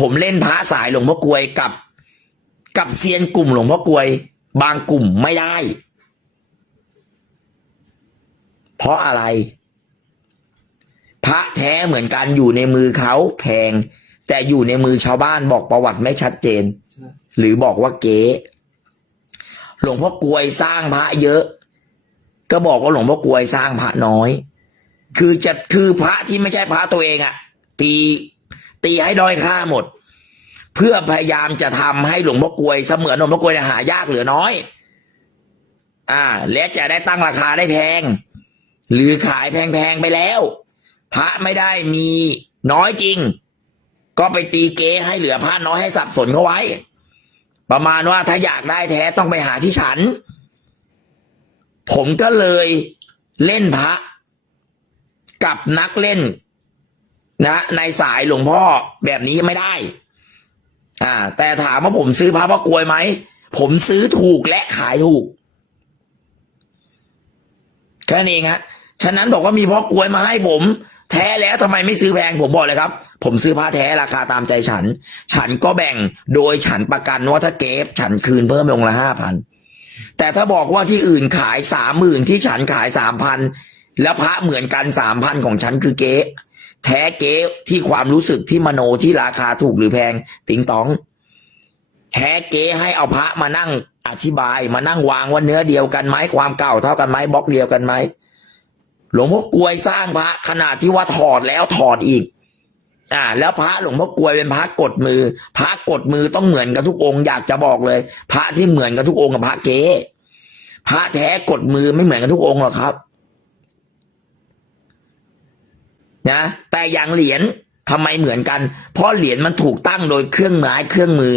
ผมเล่นพระสายหลวงพ่อกลวยกับ กับเซียนกลุ่มหลวงพ่อกลวย บางกลุ่มไม่ได้ เพราะอะไร พระแท้เหมือนกันอยู่ในมือเขาแพง แต่อยู่ในมือชาวบ้านบอกประวัติไม่ชัดเจนใช่หรือบอกว่าเก๊หลวงพ่อกลวยสร้างพระเยอะ ก็บอกว่าหลวงพ่อกลวยสร้างพระน้อย คือจะคือพระที่ไม่ใช่พระตัวเองอะตี ตีให้ด้อยค่าหมด เพื่อพยายามจะทำให้หลวงพ่อกวยเสมือนหลวงพ่อกวยเนี่ยหายากเหลือน้อย อ่า และจะได้ตั้งราคาได้แพง หรือขายแพงๆไปแล้ว พระไม่ได้มีน้อยจริง ก็ไปตีเก๊ให้เหลือพระน้อยให้สับสนเขาไว้ ประมาณว่าถ้าอยากได้แท้ต้องไปหาที่ฉัน ผมก็เลยเล่นพระ กับนักเล่น นะในสายหลวงพ่อแบบนี้ไม่ได้ อ่า แต่ถามว่าผมซื้อพระพระกลวยไหม ผมซื้อถูกและขายถูกแค่นั้นเองฮะฉะนั้นบอกว่ามีพ่อกลวยมาให้ผม แท้แล้วทำไมไม่ซื้อแพงผมบอกเลยครับ ผมซื้อผ้าแท้ราคาตามใจฉัน ฉันก็แบ่งโดยฉันประกันว่าถ้าเก็บฉันคืนเพิ่มไปองละห้าพันแต่ถ้าบอกว่าที่อื่นขายสามหมื่นที่ฉันขายสามพันแล้วพระเหมือนกันสามพันของฉันคือเก๊ แท้เก๊ที่ความรู้สึกที่มโนที่ราคาถูกหรือแพงติงตอง แท้เก๊ให้เอาพระมานั่งอธิบายมานั่งวางว่าเนื้อเดียวกันไหมความเก่าเท่ากันไหมบล็อกเดียวกันไหมหลวงพ่อกลวยสร้างพระขนาดที่ว่าถอดแล้วถอดอีก อ่า แล้วพระหลวงพ่อกลวยเป็นพระกดมือ พระกดมือต้องเหมือนกับทุกองค์อยากจะบอกเลย พระที่เหมือนกับทุกองค์กับพระเก๊พระแท้กดมือไม่เหมือนกับทุกองค์หรอกครับ นะ แต่อย่างเหรียญทำไมเหมือนกัน เพราะเหรียญมันถูกตั้งโดยเครื่องไม้เครื่องมือ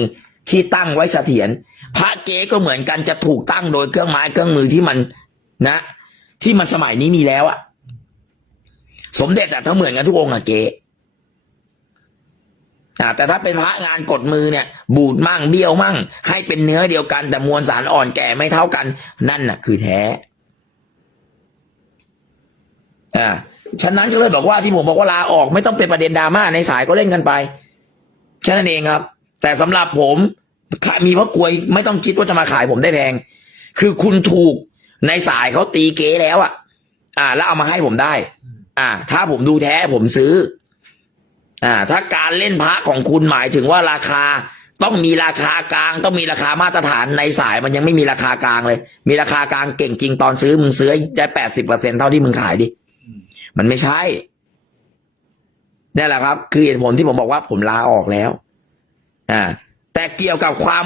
ที่ตั้งไว้เสถียรพระเก๊ก็เหมือนกันจะถูกตั้งโดยเครื่องไม้เครื่องมือที่มันนะ ที่มันสมัยนี้มีแล้วอะสมเด็จอะทั้งเหมือนกันทุกองค์อะเก๊อ่าแต่ถ้าเป็นพระงานกดมือเนี่ย บูดมั่งเบี้ยวมั่ง ให้เป็นเนื้อเดียวกัน แต่มวลสารอ่อนแก่ไม่เท่ากัน นั่นน่ะ คือแท้อ่า ฉะนั้นก็เลยบอกว่าที่ผมบอกว่าลาออกไม่ต้องเป็นประเด็นดราม่าในสายก็เล่นกันไปแค่นั้นเองครับ แต่สำหรับผมมีพระกลวยไม่ต้องคิดว่าจะมาขายผมได้แพง คือคุณถูกในสายเขาตีเก๋แล้วอะ อ่า แล้วเอามาให้ผมได้ อ่า ถ้าผมดูแท้ผมซื้อ อ่า ถ้าการเล่นพระของคุณหมายถึงว่าราคาต้องมีราคากลาง ต้องมีราคามาตรฐานในสายมันยังไม่มีราคากลางเลย มีราคากลางเก่งจริงตอนซื้อมึงซื้อได้แปดสิบเปอร์เซ็นเท่าที่มึงขายดิ มันไม่ใช่นี่แหละครับ คือเหตุผลที่ผมบอกว่าผมลาออกแล้ว อ่า แต่เกี่ยวกับความ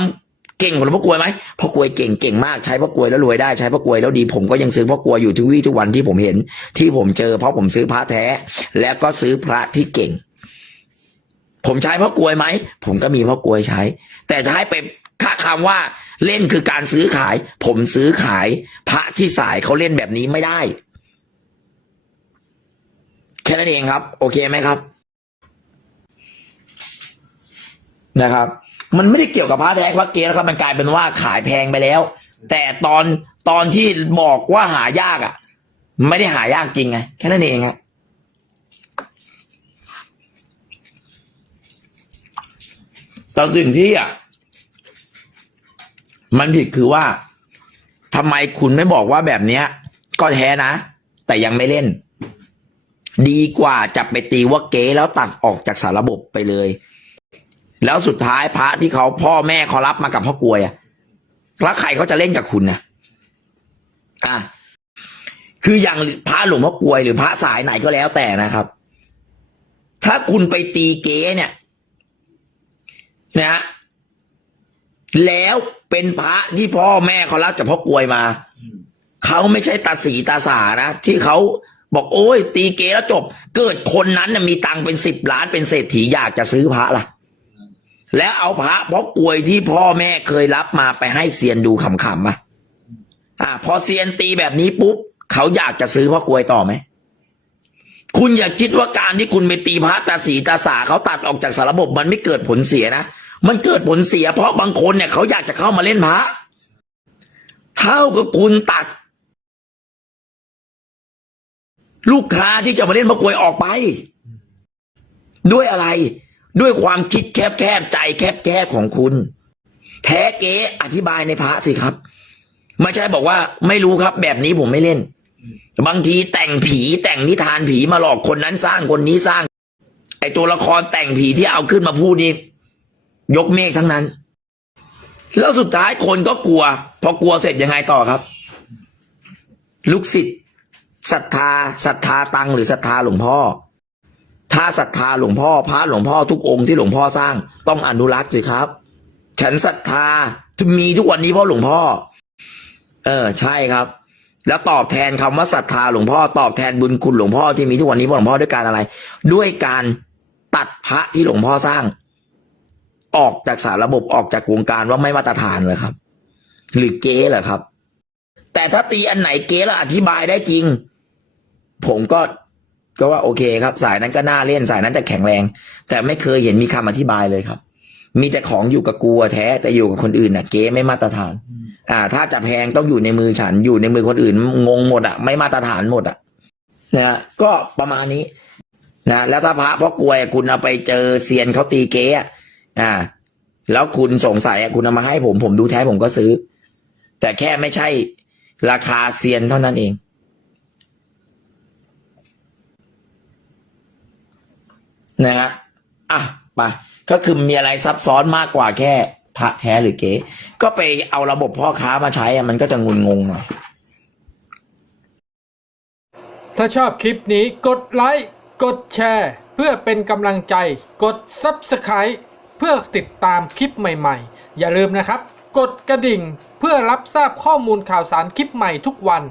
เก่งของหลวงพ่อกลวยไหมพ่อกลวยเก่งเก่งมากใช้พ่อกลวยแล้วรวยได้ใช้พ่อกลวยแล้วดี ผมก็ยังซื้อพ่อกลวยอยู่ทุกวี่ทุกวันที่ผมเห็น ที่ผมเจอเพราะผมซื้อพระแท้ แล้วก็ซื้อพระที่เก่ง ผมใช้พ่อกลวยไหมผมก็มีพ่อกลวยใช้ แต่จะให้ไปค่าคำว่าเล่นคือการซื้อขาย ผมซื้อขาย พระที่สายเขาเล่นแบบนี้ไม่ได้ ค่นั้นเองครับ โอเคไหมครับ นะครับ มันไม่ได้เกี่ยวกับพระแท้พระเกศแล้วครับ มันกลายเป็นว่าขายแพงไปแล้ว แต่ตอนตอนที่บอกว่าหายากอะ ไม่ได้หายากจริงไงแค่นั้นเองครับแต่สิ่งที่อะมันผิดคือว่าทำไมคุณไม่บอกว่าแบบเนี้ย ก็แท้นะ แต่ยังไม่เล่น ดีกว่าจะไปตีว่าเก๊แล้วตัดออกจากสารระบบไปเลย แล้วสุดท้ายพระที่เขาพ่อแม่เขารับมากับพ่อกลวยอะแล้วใครเขาจะเล่นกับคุณนะอะคืออย่างพระหลวงพ่อกลวยหรือพระสายไหนก็แล้วแต่นะครับ ถ้าคุณไปตีเก๊เนี่ย นะฮะแล้วเป็นพระที่พ่อแม่เขารับจากพ่อกลวยมาเขาไม่ใช่ตาสีตาสานะที่เขา บอกโอ้ย ตีเกแล้วจบ เกิดคนนั้นน่ะมีตังค์เป็นสิบล้านเป็นเศรษฐีอยากจะซื้อพระล่ะ แล้วเอาพระเพราะกลวยที่พ่อแม่เคยรับมาไปให้เซียนดูขำๆอะอ่า พอเซียนตีแบบนี้ปุ๊บเขาอยากจะซื้อพระกลวยต่อไหมคุณอย่าคิดว่าการที่คุณไปตีพระตาสีตาสาเขาตัดออกจากสารระบบมันไม่เกิดผลเสียนะมันเกิดผลเสียเพราะบางคนเนี่ยเขาอยากจะเข้ามาเล่นพระเท่ากับคุณตัด ลูกค้าที่จะมาเล่นพระกลวยออกไป ด้วยอะไร ด้วยความคิดแคบๆใจแคบๆของคุณ แท้เก๊อธิบายในพระสิครับไม่ใช่บอกว่าไม่รู้ครับ แบบนี้ผมไม่เล่น บางทีแต่งผีแต่งนิทานผีมาหลอกคนนั้นสร้างคนนี้สร้าง ไอตัวละครแต่งผีที่เอาขึ้นมาพูดนี่ยกเมฆทั้งนั้น แล้วสุดท้ายคนก็กลัว พอกลัวเสร็จยังไงต่อครับ ลูกศิษย์ ศรัทธาศรัทธาตังหรือศรัทธาหลวงพ่อ ถ้าศรัทธาหลวงพ่อพระหลวงพ่อทุกองค์ที่หลวงพ่อสร้างต้องอนุรักษ์สิครับ ฉันศรัทธามีทุกวันนี้เพราะหลวงพ่อ เออ ใช่ครับ แล้วตอบแทนคำว่าศรัทธาหลวงพ่อตอบแทนบุญคุณหลวงพ่อที่มีทุกวันนี้เพราะหลวงพ่อด้วยการอะไร ด้วยการตัดพระที่หลวงพ่อสร้าง ออกจากสารระบบออกจากวงการว่าไม่มาตรฐานเลยครับ หรือเก๊เหรอครับ แต่ถ้าตีอันไหนเก๊แล้วอธิบายได้จริง ผมก็ก็ว่าโอเคครับ สายนั้นก็น่าเล่นสายนั้นจะแข็งแรง แต่ไม่เคยเห็นมีคำอธิบายเลยครับ มีแต่ของอยู่กับกูแท้แต่อยู่กับคนอื่นน่ะ เก๊ไม่มาตรฐาน อ่า ถ้าจะแพงต้องอยู่ในมือฉันอยู่ในมือคนอื่น งงหมดอะไม่มาตรฐานหมดอะนะก็ประมาณนี้นะแล้วถ้าพระเพ่อกลัวคุณเอาไปเจอเซียนเขาตีเก๊อะอ่า แล้วคุณสงสัยอะคุณเอามาให้ผมผมดูแท้ผมก็ซื้อ แต่แค่ไม่ใช่ราคาเซียนเท่านั้นเอง นะฮะอะไปก็คือมีอะไรซับซ้อนมากกว่าแค่พระแท้หรือเก๊ก็ไปเอาระบบพ่อค้ามาใช้อะมันก็จะงุนงงหน่อยถ้าชอบคลิปนี้กดไลค์กดแชร์ เพื่อเป็นกำลังใจ กด Subscribe เพื่อติดตามคลิปใหม่ๆ อย่าลืมนะครับ กดกระดิ่งเพื่อรับทราบข้อมูลข่าวสารคลิปใหม่ทุกวัน